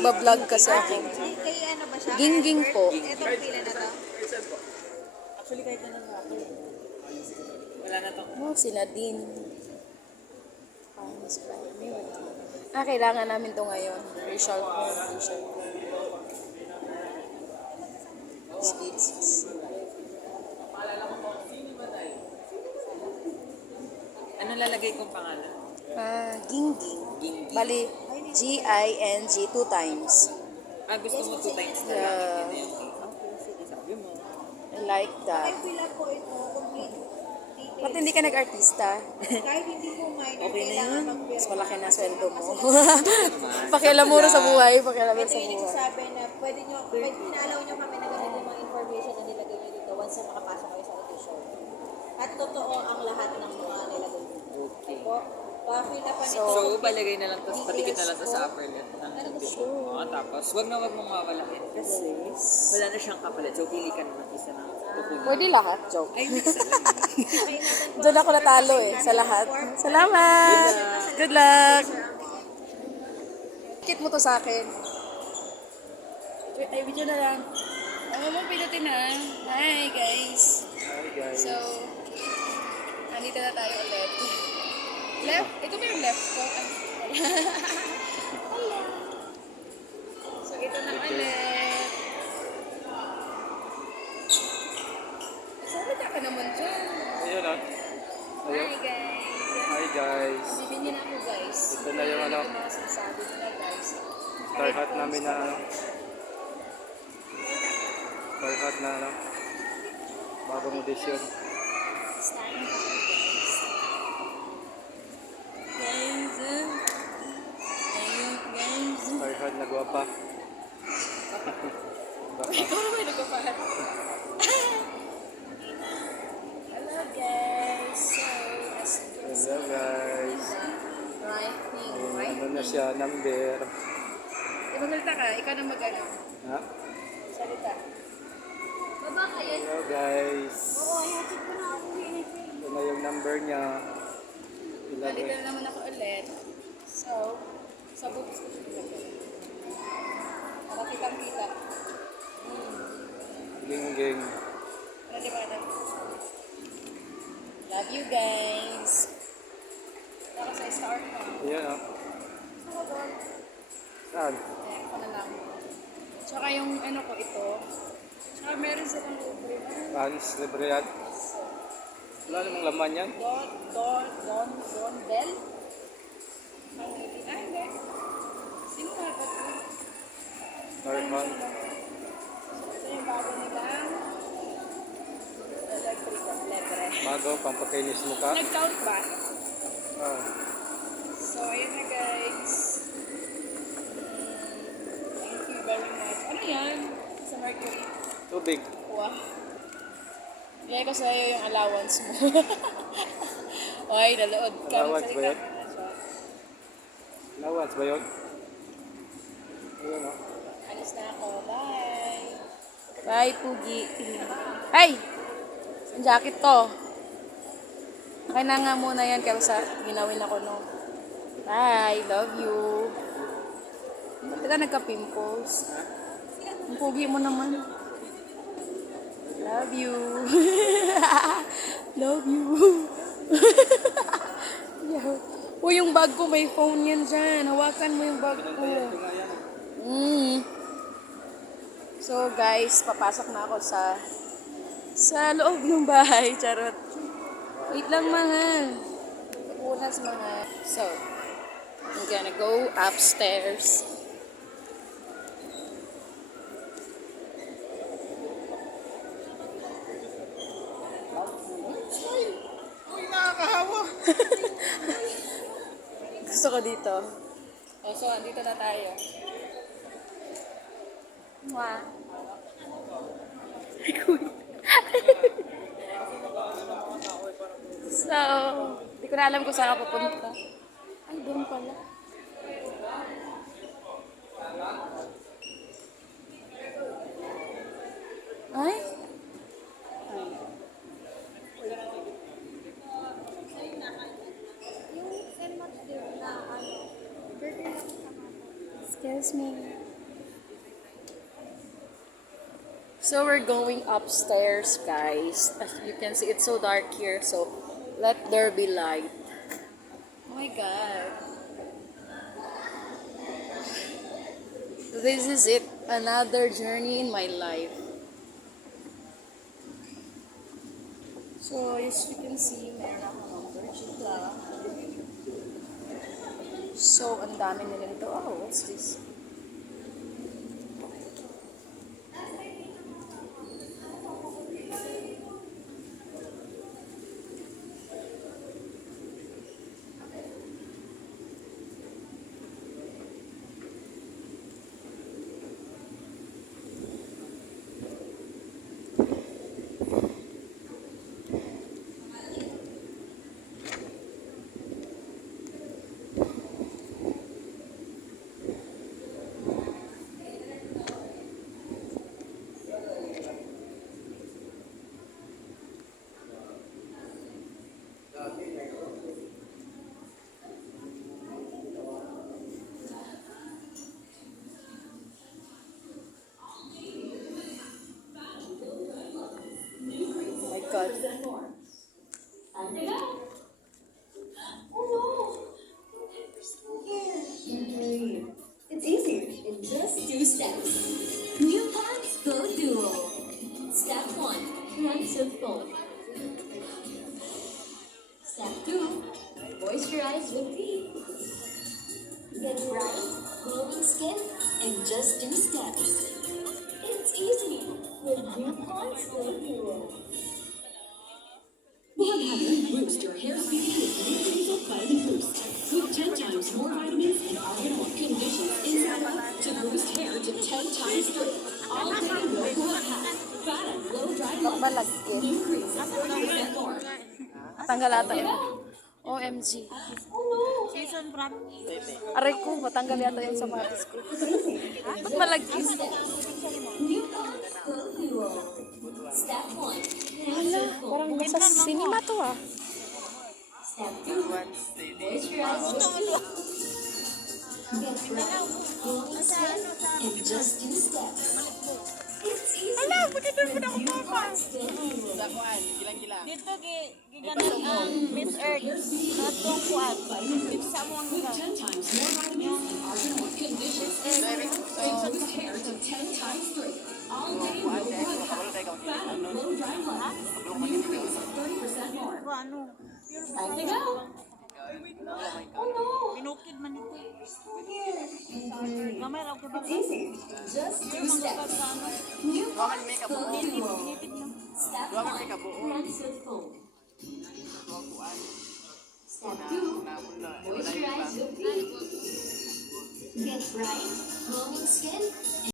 Nagbablog kasi ako. Kay ano ba siya? Gingging po. Etong pila na to. Actually, kahit na ako. Wala na to. Oh, si Nadine. Kailangan namin to ngayon. Facial ko. Ano lalagay kong pangalan? Gingging. Gingging. Bali, G-I-N-G 2 times. Gusto mo 2 times na lang. Yeah. Yun na yung okay, sige, sabi mo. I like Ay, that. pila po ito. Complete. Ba't hindi ka nag-artista? Kahit hindi po minor, Okay na kailangan yun. mag-pero. Mas malaki na sweldo mo. Pakialamuro sa buhay. Pakialamuro Ito sa yung buhay. nagsasabi na pwede inaalaw nyo kami na ganito yung mga information na nilagay nyo dito once na makapasok kayo sa audition. At totoo ang lahat ng mga nilagay nyo. Okay. Po, pa-fill na pa nito. So, balagay na lang to, patikit na lang to sa upper left ng audition mo. Tapos, wag na wag mong mawalakin kasi wala na siyang kapalit. So, pili ka naman isa na kukunin. Pwede lahat, joke. Ay, mix na lang. Doon ako natalo sa lahat. Salamat! Good luck! Kit mo to sa akin. Ay, video na lang. Ang mo pinutin na. Hi guys. Hi, guys. So, andito na tayo ulit. Left? Ito ba yung left ko? Hello. So, ito na ulit. Salita ka naman dyan. Ayun ah. Ayun. Hi guys. Hi guys. Bibin niyo na ako guys. Ito na yung ano. Ito mga sinasabi nila guys. Star hat namin na ano. Star hat na ano. Bagong audition. Stand up guys. Guys. Guys. Star hat na guwapa. Ikaw naman nagpapahat. Hello guys. So, as you can Hello guys. writing, Ayun, right? ano na siya, number. Magsalita ka, ikaw na mag-ano. Ha? Salita. Baba ka yan. Hello guys. Oo, hatid ko na ako. Ito na yung number niya. Balik Ilagay. na naman ako ulit. So, sa books ko siya ilagay. Para kitang-kita. Gingging. Ano di ba? Love you guys. Ako sa star ko. Ayan ah. Saan? Eh, ako na lang. Tsaka yung ano ko ito. Tsaka meron silang libre na. Pants, libre yan. Wala namang laman yan. Don Bell. Hindi. Sino ka ba ito? Star hat. Ito yung bago nilang electrical libre. Bago, pampakinis mo ka. Nag-count ba? Ah. So, ayun na guys. Thank you very much. Ano yan? Sa Mercury. Tubig. Wow. Bigay ko sa'yo yung allowance mo. Okay, nalood ka. Allowance ba Magsalita yun? ka na siya. Allowance ba yun? Ayun ah. Alis na ako. Bye. Bye, Pugi. Hey! Ang jacket to. Okay na nga muna yan kasi ginawin ako no. Bye. Love you. Ba't ka nagka-pimples? Ang pugi mo naman. Love you. Love you. Uy, yung bag ko may phone yan dyan. Hawakan mo yung bag ko. So guys, papasok na ako sa loob ng bahay. Charot. Wait lang mga. Punas mga. So, I'm gonna go upstairs. Uy, nakakahawa. Gusto ko dito. Oh, so, andito na tayo. Mwah. So, di ko na alam kung saan ako pupunta. Ay, doon pala. Ay? Excuse me. So we're going upstairs, guys. As you can see, it's so dark here. So let there be light. Oh my god. This is it. Another journey in my life. So as you can see, meron ako number chikla. So ang dami nila nito. Oh, what's this? My God. It's easy in just 2 steps. New Parts Go Duo. Step 1, rinse with foam. Step 2, moisturize with tea. Get bright, glowing skin in just 2 steps. It's easy with New Parts Go Duo. Bloodhaven boost your hair speed with new Hazel Vitamin Boost. With 10 times more vitamins and argan conditions inside out to boost hair to 10 times straight. All day no cool hat. Fat and blow dry Ba't lines. malagkit? New crease, 30% more. Tanggal ata yun. OMG. Aray ko, matanggal yata yung sapatos ko. Ba't malagkit? New Parts Go Duo. Step 1, rinse with foam. Parang nasa cinema to ah. Step 2, moisturize with tea. Get bright, glowing skin in just 2 steps. It's easy with New Parts Go Duo. Dito, giganan ang Miss Earth. Natong kuwan. Sa mo ang With 10 times more vitamins and argan conditions inside out to boost hair to 10 times straight. All day no cool hat. Fat and blow dry lines. New crease, 30% more. ano. Time to go. Oh no. Pinukid man ito. Gamay raw ka ba? It's easy. Just 2 steps. New Parts Go Duo. Step 1, rinse with foam. Step 2, moisturize with tea. Get bright, glowing skin